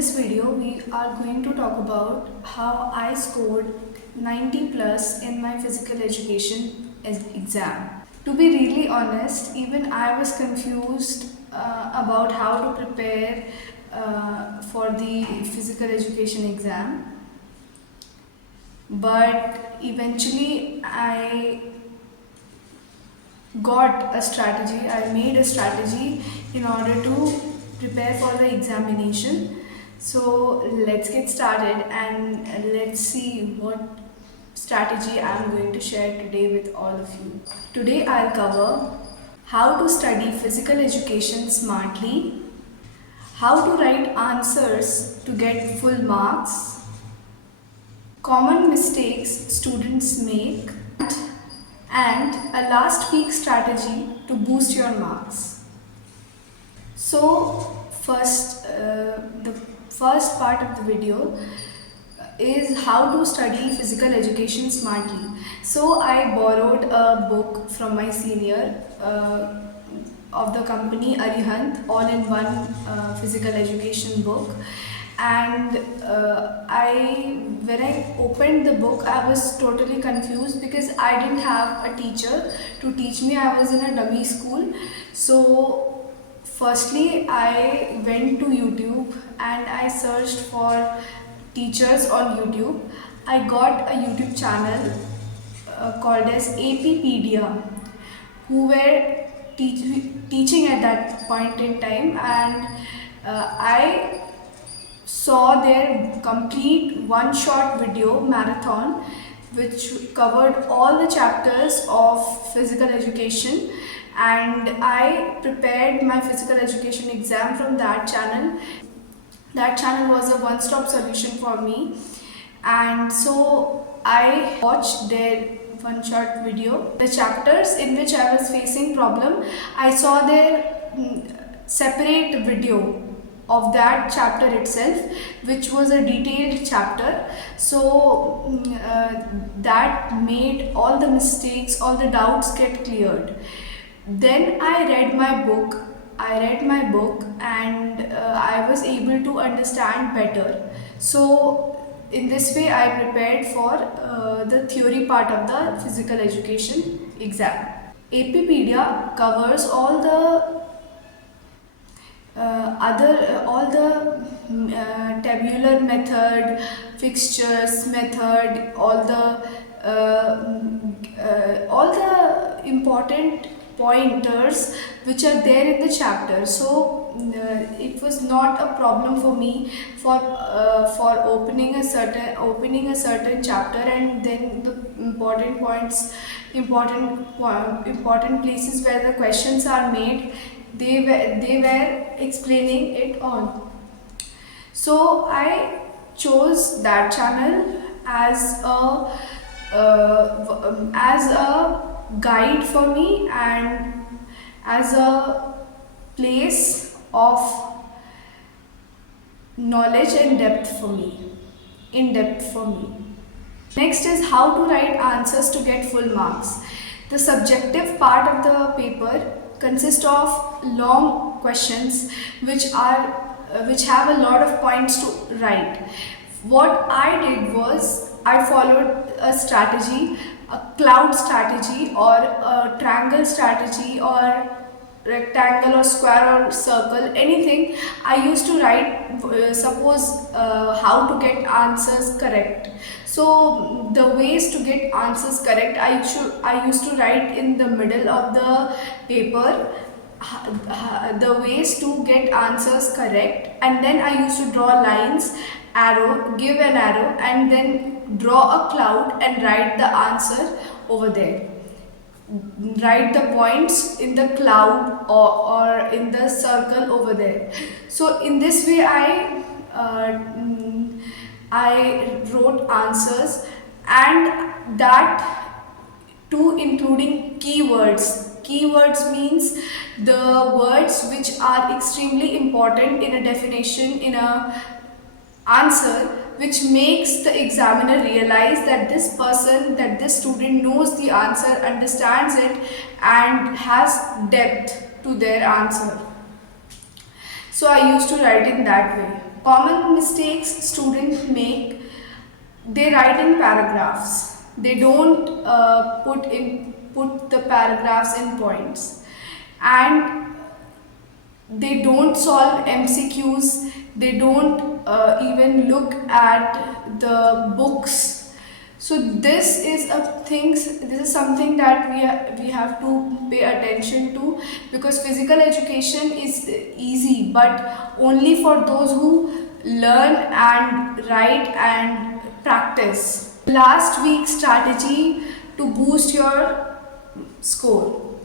this video, we are going to talk about how I scored 90 plus in my physical education exam. To be really honest, even I was confused about how to prepare for the physical education exam. But eventually, I got a strategy, I made a strategy in order to prepare for the examination. So let's get started and let's see what strategy I'm going to share today with all of you. Today I'll cover how to study physical education smartly, how to write answers to get full marks, common mistakes students make, and a last week strategy to boost your marks. So the first part of the video is how to study physical education smartly. So I borrowed a book from my senior of the company Arihant, all-in-one physical education book. And when I opened the book, I was totally confused because I didn't have a teacher to teach me. I was in a dummy school. So firstly, I went to YouTube and I searched for teachers on YouTube. I got a YouTube channel called as APpedia, who were teaching at that point in time, and I saw their complete one-shot video marathon which covered all the chapters of physical education, and I prepared my physical education exam from that channel. That channel was a one-stop solution for me, and so I watched their one-shot video. The chapters in which I was facing problem, I saw their separate video of that chapter itself, which was a detailed chapter. So that made all the mistakes, all the doubts get cleared. Then I read my book and I was able to understand better. So in this way I prepared for the theory part of the physical education exam. APpedia covers all the tabular method, fixtures method, all the important pointers which are there in the chapter. So it was not a problem for me for opening a certain chapter, and then the important places where the questions are made, they were explaining it on. So I chose that channel as a guide for me and as a place of knowledge and in depth for me. Next is how to write answers to get full marks. The subjective part of the paper consists of long questions which have a lot of points to write. What I did was I followed a strategy, a cloud strategy or a triangle strategy or rectangle or square or circle, anything. I used to write, suppose how to get answers correct. So the ways to get answers correct, I used to write in the middle of the paper the ways to get answers correct, and then I used to draw lines, give an arrow, and then draw a cloud and write the answer over there. Write the points in the cloud or in the circle over there. So in this way I wrote answers, and that too including keywords. Keywords means the words which are extremely important in a definition, in a answer, which makes the examiner realize that this student knows the answer, understands it, and has depth to their answer. So I used to write in that way. Common mistakes students make, they write in paragraphs. They don't put the paragraphs in points, and they don't solve MCQs. They don't even look at the books. So this is something that we have to pay attention to, because physical education is easy, but only for those who learn and write and practice. Last week's strategy to boost your score.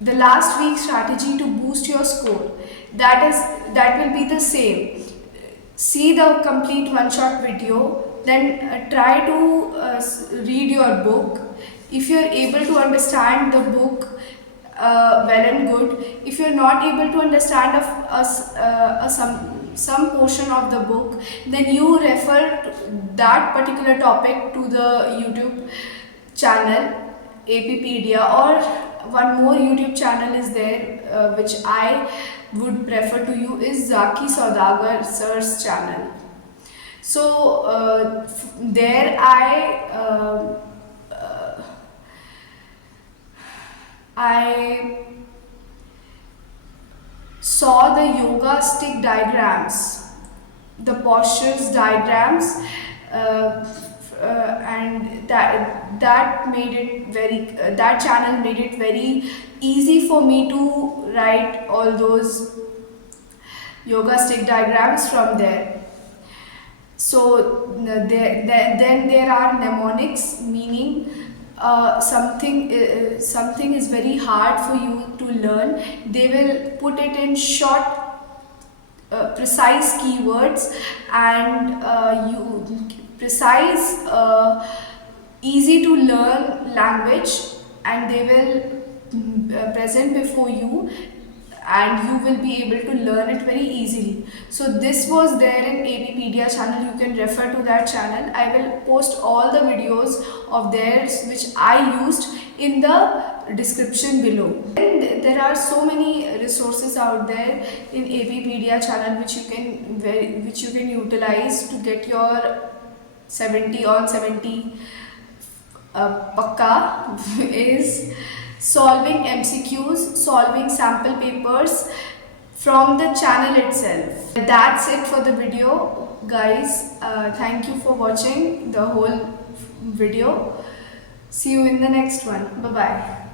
The last week's strategy to boost your score, that will be the same. See the complete one shot video, then try to read your book. If you're able to understand the book, well and good. If you're not able to understand some portion of the book, then you refer to that particular topic to the YouTube channel APpedia, or one more YouTube channel is there which I would prefer to you, is Zaki Saudagar sir's channel. So there I saw the yoga stick diagrams, the postures diagrams, and that made it very that channel made it very easy for me to write all those yoga stick diagrams from there. So then there are mnemonics, meaning something is very hard for you to learn. They will put it in short, precise keywords, and precise, easy to learn language, and they will present before you, and you will be able to learn it very easily. So this was there in APpedia channel. You can refer to that channel. I will post all the videos of theirs which I used in the description below. And there are so many resources out there in APpedia channel which you can utilize to get your 70 on 70 pakka is solving MCQs, solving sample papers from the channel itself. That's it for the video, guys. Thank you for watching the whole video. See you in the next one. Bye bye.